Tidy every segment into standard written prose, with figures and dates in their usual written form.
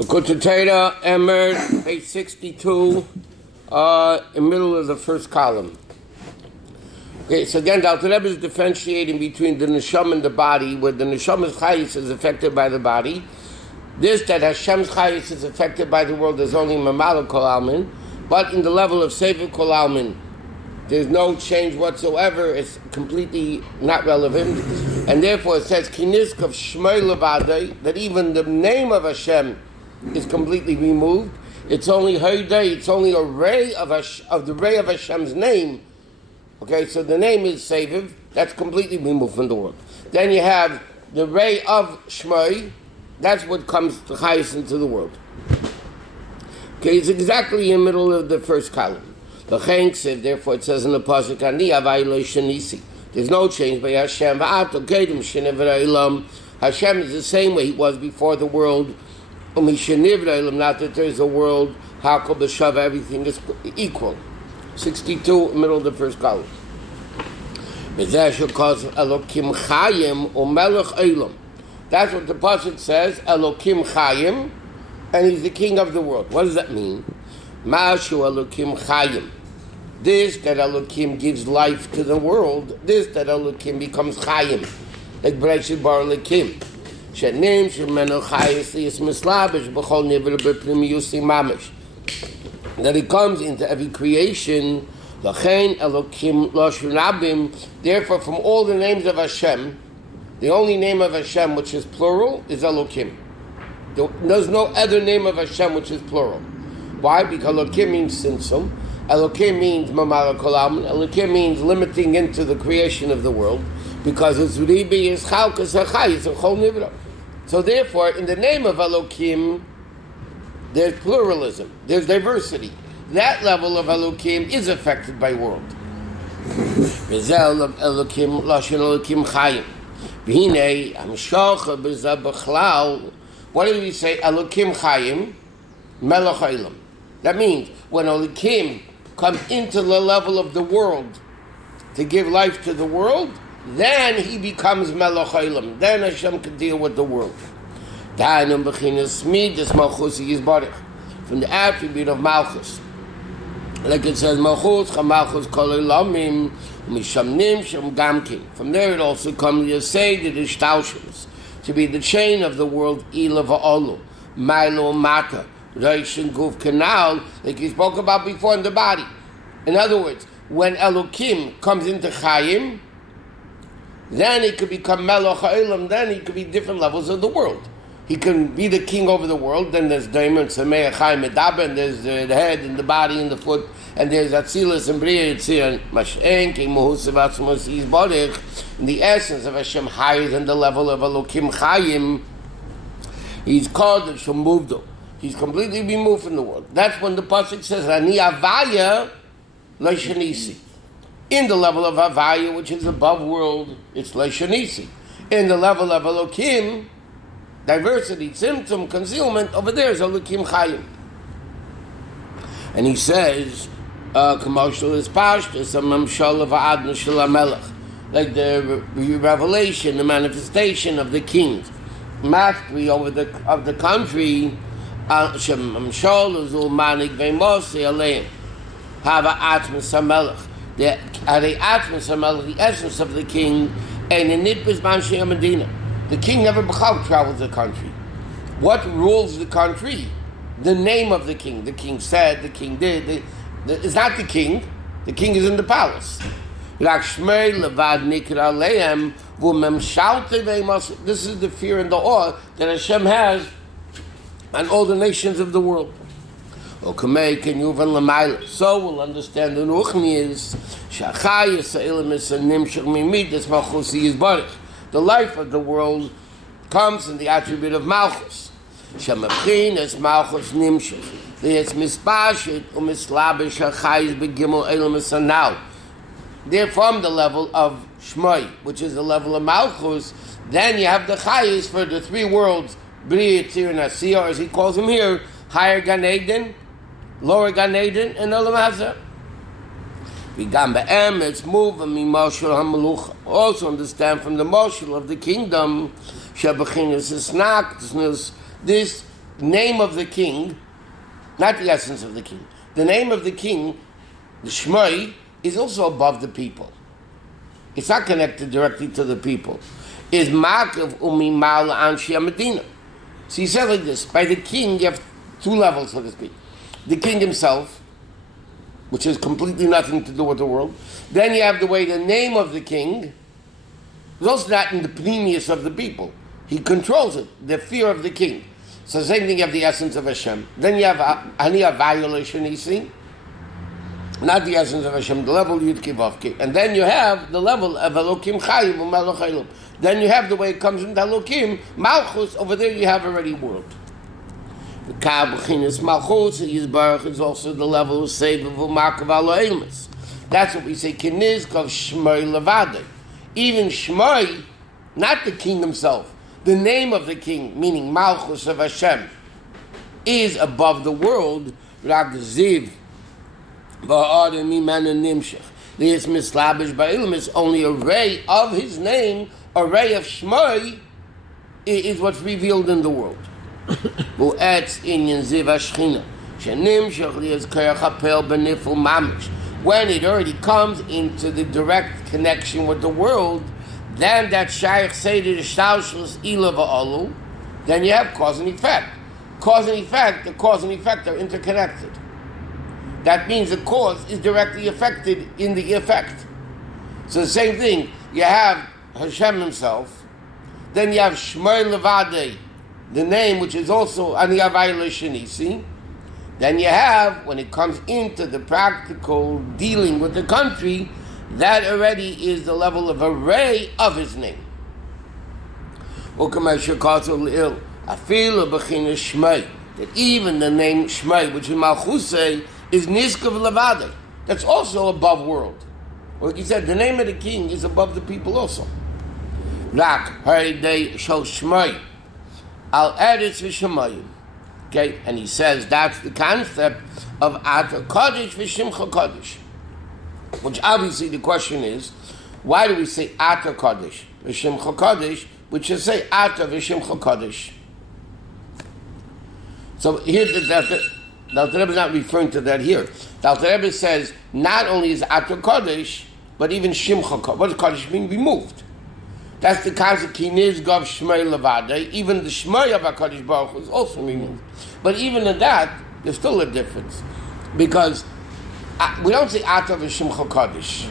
Likkutei Torah, Emor, page 62, in the middle of the first column. Okay, so again, the Rebbe is differentiating between the neshama and the body, where the neshama's chayis is affected by the body. This, that Hashem's chayis is affected by the world, is only Maamarim kol almin, but in the level of sefer kol almin, there's no change whatsoever. It's completely not relevant, and therefore it says kinisk of shmei levadei, that even the name of Hashem is completely removed. It's only Haydei, it's only a ray of the ray of Hashem's name. Okay, so the name is Seviv, that's completely removed from the world. Then you have the ray of Shmei, that's what comes the highest into the world. Okay, it's exactly in the middle of the first column. Therefore it says in the Parshat, Ani avai lo shenisi. There's no change by Hashem. Hashem is the same way he was before the world. Not that there's a world, everything is equal. 62, middle of the first column. That's what the Parshat says, Elokim Chayim, and he's the king of the world. What does that mean? Mashu Elokim Chayim. This, that Elokim gives life to the world. This, that Elokim becomes Chayim. Like Bereshit Bar Elokim. That he comes into every creation. Therefore, from all the names of Hashem, the only name of Hashem which is plural is Elokim. There's no other name of Hashem which is plural. Why? Because Elokim means Simsum. Elokim means Maamarim kol almin. Elokim means limiting into the creation of the world. Because it's Ribi is Chalkas HaChai, it's a Chol Nivra. So therefore, in the name of Elokim, there's pluralism, there's diversity. That level of Elokim is affected by world. Bezel of Elokim, Lashon Elokim Chayim. V'hinei, Hamshocha b'zeh b'chlal. What do we say? Elokim Chayim, Melech Olam. That means when Elokim comes into the level of the world to give life to the world, then he becomes Melech Olam. Then Hashem can deal with the world. From the attribute of Malchus. Like it says, Malchus, Chamalchus, Kol Olamim, Mishamnim, Shem Gamkin. From there it also comes to say that the Shtaushus, to be the chain of the world, Ila va'olu, Milo Mata, Reish and Guf Canal, like he spoke about before in the body. In other words, when Elokim comes into Chayim, then he could become Melech Olam, then he could be different levels of the world. He can be the king over the world, then there's Daimon, Samei, Chaim, Medaber, and there's the head and the body and the foot, and there's Atzilus and Bria, Yitzir, and Mashen, King Muhusav Atzmos, Yiz Borech, in the essence of Hashem higher than the level of Elokim Chayim. He's called the Shemuvdo. He's completely removed from the world. That's when the Pasuk says, Ani Avaya Lo Shenisi. In the level of Havaya, which is above world, it's Leishanisi. In the level of Elokim, diversity, symptom, concealment, over there is Elokim Chayim. And he says, Commercial is Pashtus, a Mamshal of Adna Shel HaMelech, like the revelation, the manifestation of the kings, mastery over of the country, Shem Mamshal is Ulmanik Veimosi Aleim, Hava Atmas HaMelech. The essence of the king, and in Nitbis Manshei Medina. The king never travels the country. What rules the country? The name of the king. The king said, the king did. It's not the king. The king is in the palace. This is the fear and the awe that Hashem has on all the nations of the world. So we'll understand the Ruchni is the life of the world comes in the attribute of Malchus. They're from the level of Shmoi, which is the level of Malchus. Then you have the Chayis for the three worlds, Bri, Yitzir, and Asiyah, as he calls them here, higher Gan Eden, lower Gan Eden, and Olam Hazeh. It's moved also understand from the moshul of the kingdom, this name of the king, not the essence of the king. The name of the king, the Shmoi, is also above the people. It's not connected directly to the people. Is Ma'akev Umimal Anshia Medina. So he says like this, by the king you have two levels, so to speak. The king himself, which has completely nothing to do with the world. Then you have the way the name of the king is also not in the pneumius of the people. He controls it, the fear of the king. So same thing, you have the essence of Hashem. Then you have Ani violation, you see? Not the essence of Hashem, the level Yud Kivavki. And then you have the level of Elokim Chayim U'Melech Ha'ilam. Then you have the way it comes into Elokim, Malchus, over there you have already world. The Kabbachinis Malchus, Yisbarach, is also the level of Seviv U'Makav Alo'ilmas. That's what we say, Kiniz Kav Shmoi Levadeh. Even Shmoi, not the king himself, the name of the king, meaning Malchus of Hashem, is above the world, Rak Ziv, Va'adeh Mimana Nimshach. This mislabish ba'ilm is only a ray of his name, a ray of Shmoi, is what's revealed in the world. U'etz inyan ziv hashchina, shenimshach li'ezkerach hapel b'niful mamish. When it already comes into the direct connection with the world, then that shaykh say to the shtaushus ila va'alu, then you have cause and effect. Cause and effect, the cause and effect are interconnected. That means the cause is directly affected in the effect. So the same thing, you have Hashem himself, then you have Shmoi Levadeh, the name which is also Ani Havayla Shenisi. Then you have, when it comes into the practical dealing with the country, that already is the level of array of his name. That even the name Shmoi, which is Malchusei, is Niskav Levadeh. That's also above world. Like he said, the name of the king is above the people also. Rak Haridei Shal Shmoi Al Eretz V'Shemayim. Okay, and he says that's the concept of Atar Kodesh V'Shimcha Kodesh. Which obviously the question is, why do we say Atar Kodesh V'Shimcha Kodesh, which should say Atar V'Shimcha Kodesh? So here the Alter Rebbe is not referring to that here. The Alter Rebbe says not only is Atar Kodesh, but even Shimcha Kodesh. What does Kodesh mean? Removed. That's the concept, Kiniz Gav Shmoi Levadeh. Even the Shmoi of HaKadosh Baruch Hu is also removed. But even in that, there's still a difference. Because we don't say Atar V'Shimcha Kodesh.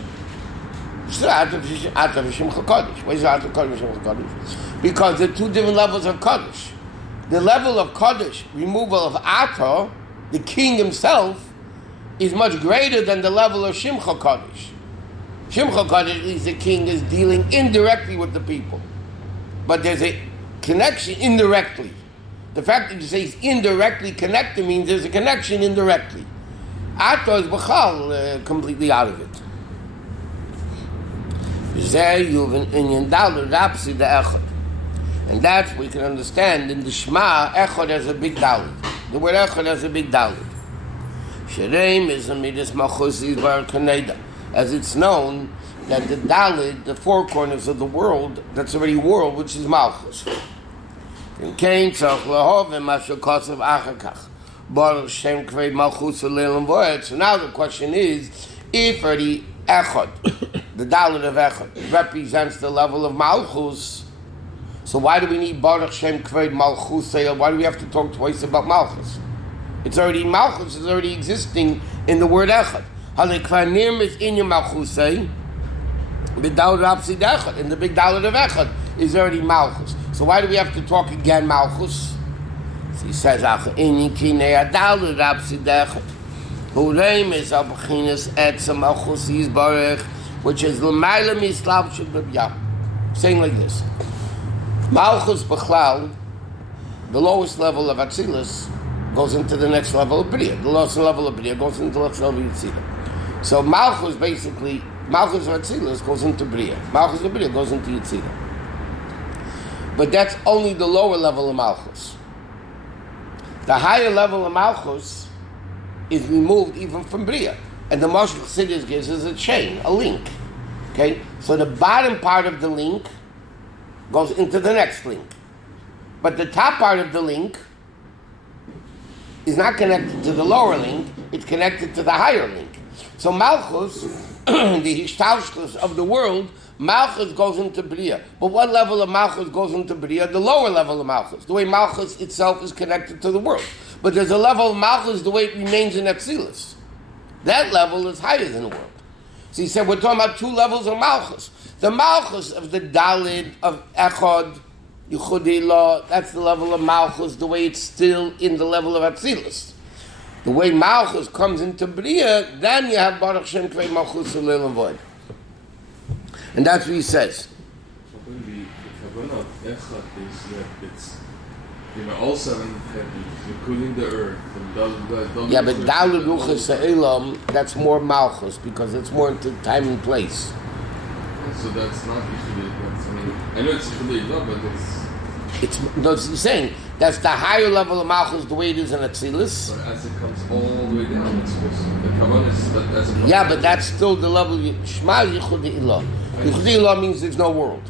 It's still Atar V'Shimcha Kodesh. Why is it Atar V'Shimcha Kodesh? Because there are two different levels of Kodesh. The level of Kodesh, removal of Atar, the king himself, is much greater than the level of Shimcha Kodesh. Shimcha Kodesh means the king is dealing indirectly with the people. But there's a connection indirectly. The fact that you say he's indirectly connected means there's a connection indirectly. Atar is b'chal, completely out of it. And that's we can understand in the Shema, Echad has a big dalit. The word Echad has a big dalit. Sherem is a midas malchus bar kaneda. As it's known that the dalit, the four corners of the world, that's already world, which is malchus. In Kain tzach lahov and mashu kosav achakach. Baruch Shem kvei malchus leilam voed. So now the question is, if already Echad, the dalit of Echad, represents the level of malchus, so why do we need Baruch Shem Kved Malchus? Why do we have to talk twice about Malchus? It's already Malchus is already existing in the word Echad. Halekvanim is in your Malchus, the Dalit Rapsid Echad, and the big Dalit of Echad is already Malchus. So why do we have to talk again Malchus? So he says, Ini Kinei Dalit Rapsid Echad. Hureim is Abchinas Etzem Malchus Yisbarech, which is L'mayla Mislav Shubab. Saying like this. Malchus B'chlal, the lowest level of Atzilus, goes into the next level of Bria. The lowest level of Bria goes into the next level of Yitzhak. So Malchus basically, Malchus of Atzilus goes into Bria. Malchus of Bria goes into Yitzhak. But that's only the lower level of Malchus. The higher level of Malchus is removed even from Bria. And the Moshe Chassidus gives us a chain, a link. Okay? So the bottom part of the link goes into the next link. But the top part of the link is not connected to the lower link, it's connected to the higher link. So Malchus, the Hishtaushkus of the world, Malchus goes into Bria. But what level of Malchus goes into Bria? The lower level of Malchus. The way Malchus itself is connected to the world. But there's a level of Malchus the way it remains in Atzilus. That level is higher than the world. So he said we're talking about two levels of Malchus. The Malchus of the Dalid, of Echad, Yichudei Law, that's the level of Malchus, the way it's still in the level of Atzilus. The way Malchus comes into Bria, then you have Baruch Shem Kvei Malchus Leil and Void. And that's what he says. The Kavanah of Echad is that it's, all seven heavens, including the earth. Yeah, but Daled Ruchas Ha'elam, that's more Malchus, because it's more into time and place. So that's not usually, I know it's usually love, but that's he's saying, that's the higher level of Malchus, the way it is in Atzilus. But as it comes all the way down, it's supposed to, the Kavanah is, as it comes yeah, but that's still the level of Shema Yichudei Law. Yichudei Law means there's no world.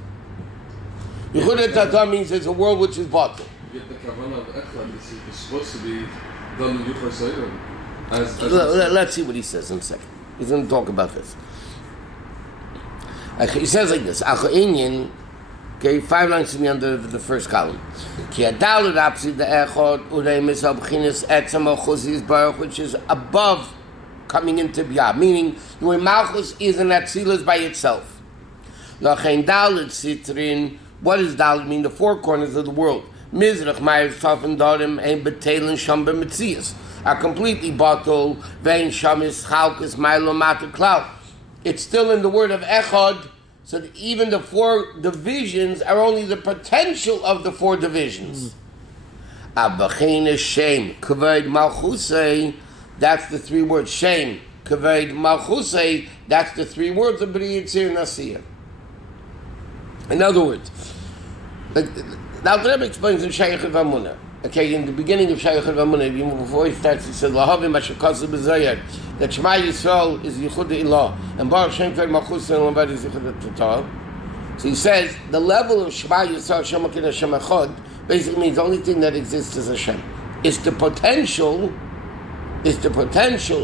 Yichudei Torah means there's a world which is bottled. Yet the Kavanah of Echad is supposed to be done in Yuchar Sayram. Let's see what he says in a second. He's going to talk about this. He says like this, okay, 5 lines to me under the first column. Which is above coming into Biyah, meaning the way Malchus is in Atzilus by itself. What does Dalit mean? The four corners of the world. Mizrach, Ma'ariv, Taf, and Darim, and Betel, and Shamba, Metzias are completely bottled. Vein, Shamis, Chalkis, Milo, Mata, Klau. It's still in the word of Echad, so that even the four divisions are only the potential of the four divisions. Abachin Shem, Kaved Malchusei, that's the three words. Shem, Kaved Malchusei, that's the three words of B'ri Yitzir Nasiyah. In other words, now the Rebbe explains in Shayach Vamunah. Okay, in the beginning of Shayach Vamunah, even before he starts, he said, Lahavim Ashakasu B'Zayar, that Shema Yisrael is Yichudei Ilah, and Baruch Shem Kvei Malchus and Lomad is Yichudei Torah. So he says, the level of Shema Yisrael, Shem Akin Hashem Echad, basically means the only thing that exists is Hashem. It's the potential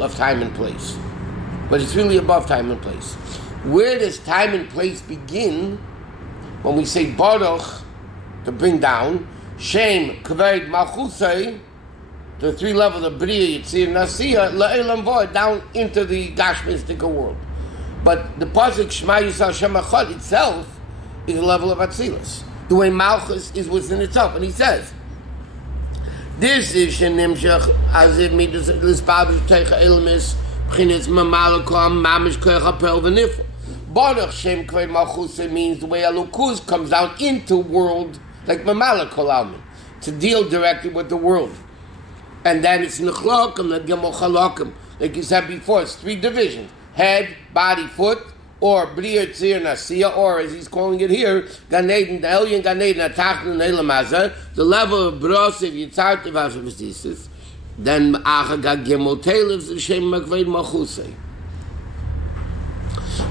of time and place. But it's really above time and place. Where does time and place begin? When we say Baruch, to bring down, Shem, Kaved, Malchusei, the three levels of Bria, Yitzir, Nasiyah, La'elam Void, down into the Gashmistic world. But the Pasuk Shema Yisrael Shem Echad itself is a level of Atzilus. The way Malchus is within itself. And he says, this is Shenimshach Aziv Midas Lispavish Teicha Elmis, Pchinitz Mamalakom, Mamish Koyach Apel V'nifl. Baruch Shem Kvei Malchusei means the way Elokus comes down into world, like Mamala Kol Almin, to deal directly with the world. And then it's Nechlokim, the Gimel Chalokim. Like you said before, it's three divisions. Head, body, foot, or Bria Tzir Nasiya, or as he's calling it here, Gan Eden, the Elyon Gan Eden, Atachnu Neilamaza, the level of Brosiv, Yitzhak, Tivashavastis. Then Achagag Gimel Televs, the Shem Kvei Malchusei.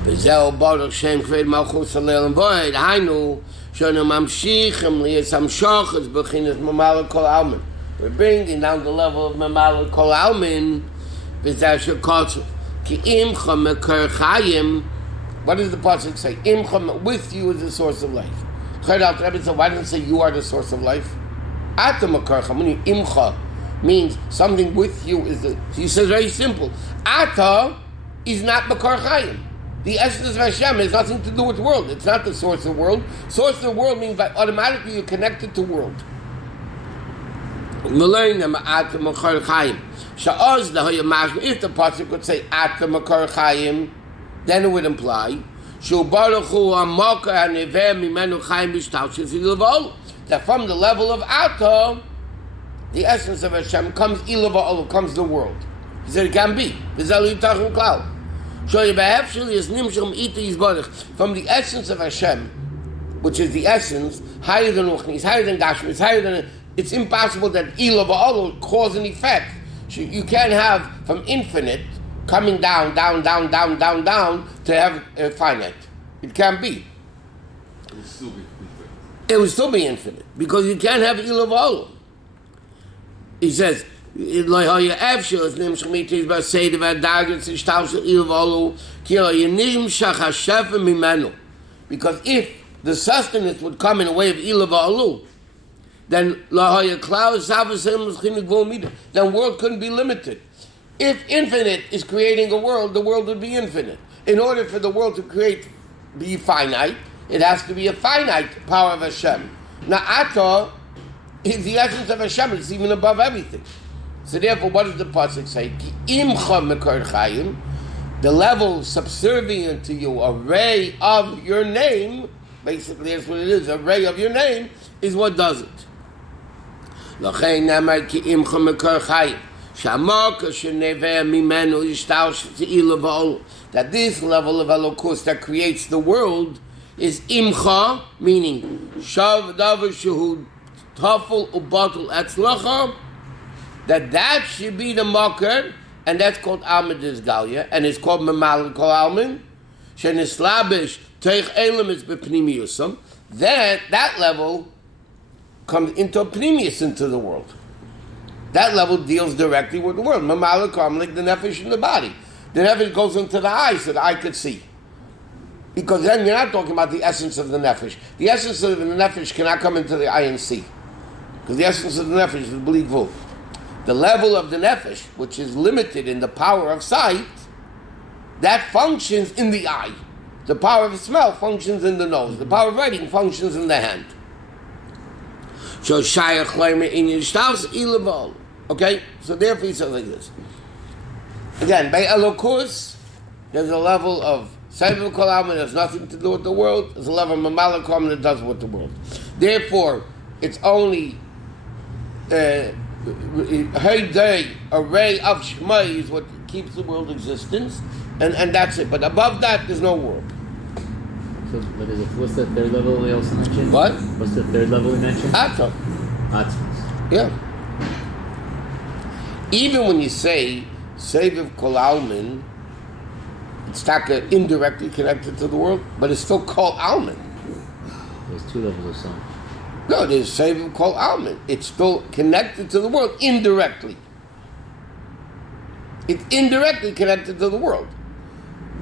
V'zeh Baruch Shem Kvei Malchusei Leil and Void, Hainu, Shonim Amshichem, Lias Amshachas, Bechinas Mamala Kol Almin. We're bringing down the level of Mamala Kol Almin, V'zeh Shekotzu. Ki Imcha Mekar Chayim. What does the Pasuk say? Imcha, with you is the source of life. Why didn't it say you are the source of life? Ata Mekar Chayim, meaning Imcha, means something with you is the... He says very simple. Ata is not Mekar Chayim. The essence of Hashem has nothing to do with the world. It's not the source of the world. Source of the world means that automatically you're connected to the world. If the Pasuk could say Ata Makar Chayim, then it would imply that from the level of Ata, the essence of Hashem comes comes the world. He said it can be. From the essence of Hashem, which is the essence, higher than Ruchni, higher than Gashmi, it's higher than... It's impossible that Ila Ba'al cause an effect. You can't have from infinite coming down to have a finite. It can't be. It will still be infinite because you can't have Ila Ba'al. He says, Lohoya Efshel is Nim Shemitis Bar Seder Vadagat Sishtaus Ilvalu Kilo Yenim Shach Hashefa Mimenu. Because if the sustenance would come in a way of Ilvalu, then Lohoya Klaus Savasem Chinik Volmida, then world couldn't be limited. If infinite is creating a world, the world would be infinite. In order for the world to be finite, it has to be a finite power of Hashem. Now, Atah is the essence of Hashem. It's even above everything. So therefore, what does the pasuk say? Ki imcha mekor chayim, the level subservient to you, a ray of your name, basically that's what it is, a ray of your name, is what does it. L'chein namar ki imcha mekor chayim, shamaka sheneveh mimenu yishtaush te'ilah v'olu, that this level of elokus that creates the world is imcha, meaning shav davar shehu tafel ubatul etzlacha, that should be the makar, and that's called Almidis Galia, and it's called Mamal Kol Almin, Shenislabish Teich Elam is Bepnimiusam. That level comes into Pnimius, into the world. That level deals directly with the world. Mamal Kol Almin, like the nefesh in the body. The nefesh goes into the eye so the eye could see. Because then you're not talking about the essence of the nefesh. The essence of the nefesh cannot come into the eye and see. Because the essence of the nefesh is bleak vul. The level of the nefesh, which is limited in the power of sight, that functions in the eye. The power of smell functions in the nose. The power of writing functions in the hand. Okay? So therefore he says like this. Again, by Elokus, there's a level of Sefer Kol Almin that has nothing to do with the world. There's a level of Mamal Kol Almin that does with the world. Therefore, it's only a ray of Shema is what keeps the world existence, and that's it. But above that, there's no world. So, what's the third level we also mentioned? What? What's the third level we mentioned? Atom. Atmos. Yeah. Even when you say Seviv Kol Almin, it's taka indirectly connected to the world, but it's still Kol Almin. There's two levels of sun. No, there's Seviv Kol Almin. It's still connected to the world indirectly. It's indirectly connected to the world.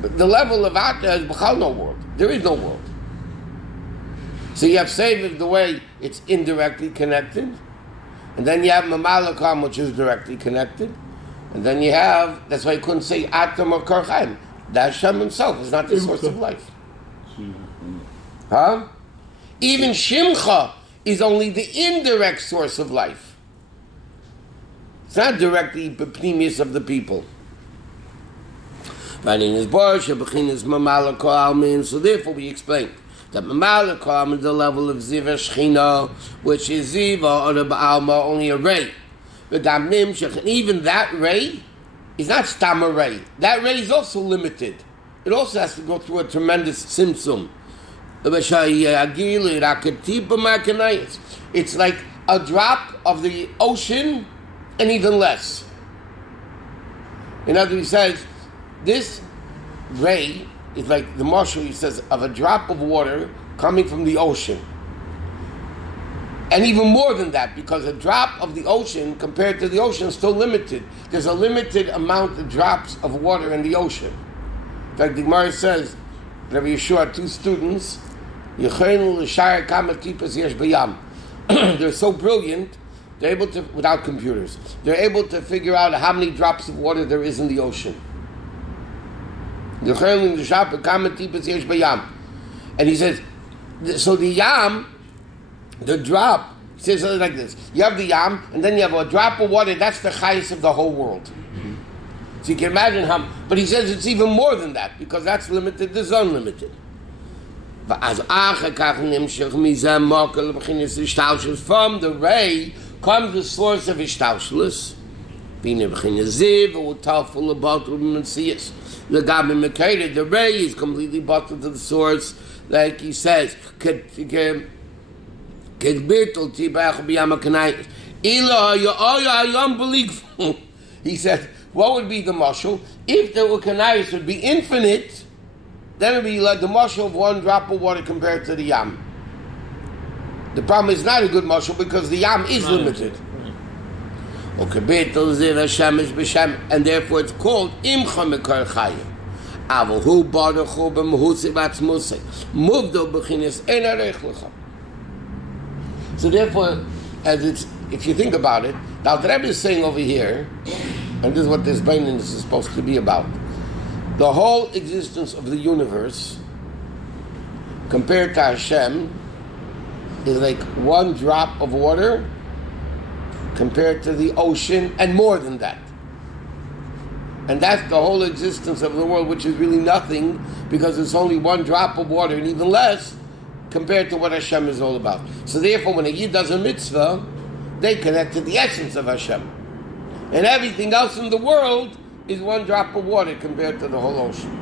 But the level of Atah is B'chal no world. There is no world. So you have Seviv the way it's indirectly connected, and then you have Mamalakam, which is directly connected, and then you have, that's why you couldn't say Atam or Karchaim. That Hashem himself is not the source of life. Huh? Even Shimcha is only the indirect source of life. It's not directly the pneumius of the people. So therefore we explain that Mamala Kol is the level of Ziva Shechina, which is Ziva or the Ba'alma, only a ray. But and even that ray is not Stam a ray. That ray is also limited. It also has to go through a tremendous simsum. It's like a drop of the ocean and even less. In other words, he says, this ray is like the marshal, he says, of a drop of water coming from the ocean. And even more than that, because a drop of the ocean compared to the ocean is still limited. There's a limited amount of drops of water in the ocean. In fact, the Gemara says, Rabbi Yeshua had two students, they're so brilliant, they're able to, without computers, they're able to figure out how many drops of water there is in the ocean. And he says, so the yam, the drop, he says something like this. You have the yam, and then you have a drop of water, that's the highest of the whole world. So you can imagine how, but he says it's even more than that, because that's limited, this is unlimited. From the ray comes the source of Ishtaushlus. The ray is completely bottled to the source, like he says. He said, what would be the mashal? If the Ukanais would be infinite, then it would be like the mashal of one drop of water compared to the yam. The problem is not a good mashal because the yam is limited. Ukebetel zir Hashemesh b'Shem, and therefore it's called Imcha Mekar Chayim. Avohu Baruchu b'Mehutzi Batzmusei, Muvdo b'Chinis Ein Arech Lecha. So therefore, if you think about it, now the Rebbe is saying over here, and this is what this Bainan is supposed to be about, the whole existence of the universe compared to Hashem is like one drop of water compared to the ocean, and more than that. And that's the whole existence of the world, which is really nothing, because it's only one drop of water, and even less compared to what Hashem is all about. So therefore, when a Yid does a mitzvah, they connect to the essence of Hashem. And everything else in the world is one drop of water compared to the whole ocean.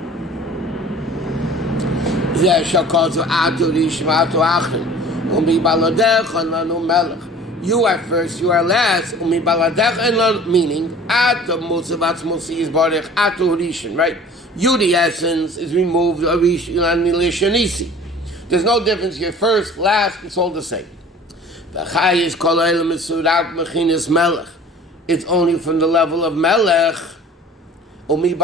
You are first, you are last, meaning, right? You, the essence, is removed, there's no difference, you're first, last, it's all the same. It's only from the level of melech. In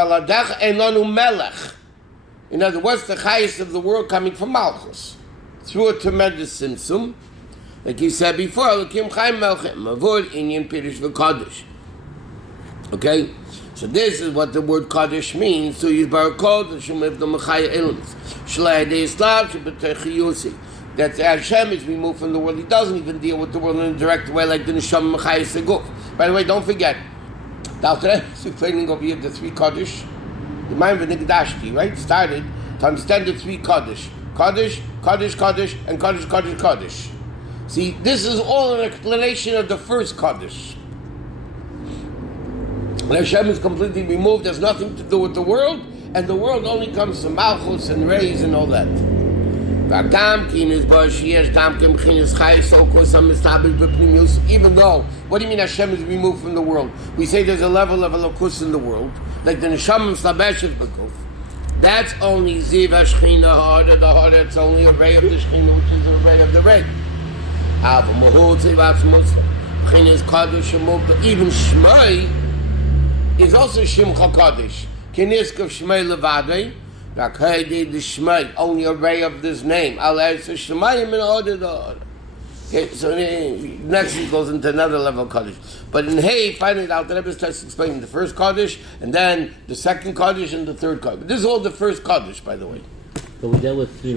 other words, the highest of the world coming from Malchus. Through a tremendous simsum, like you said before, okay? So this is what the word Kaddish means. So you barakod the Shemif the Mechaya Ilms. Shlai de Islam Shebetechiyusi. That Hashem is removed from the world. He doesn't even deal with the world in a direct way like the Neshama Mechaya Seguf. By the way, don't forget, Dr. is explaining over here the three Kaddish. The mind of Nigdashti, right? Started to understand the three Kaddish. Kaddish, Kaddish, Kaddish, and Kaddish, Kaddish, Kaddish. See, this is all an explanation of the first Kaddish. When Hashem is completely removed, there's nothing to do with the world, and the world only comes to Malchus and rays and all that. Even though, what do you mean Hashem is removed from the world? We say there's a level of Elokus in the world, like the Neshama Slabeshet Bekuf. That's only Ziv HaShechina Hara, the Hara, it's only a ray of the Shechina, which is a ray of the ray. Even Shmei is also Shimcha Kaddish. Kenisk of Shmei Levadei, the Shmei, only a ray of this name. Okay, so next he goes into another level of Kaddish. But in Hey, finally out, the Rebbe starts explaining the first Kaddish, and then the second Kaddish, and the third Kaddish. But this is all the first Kaddish, by the way. So we dealt with three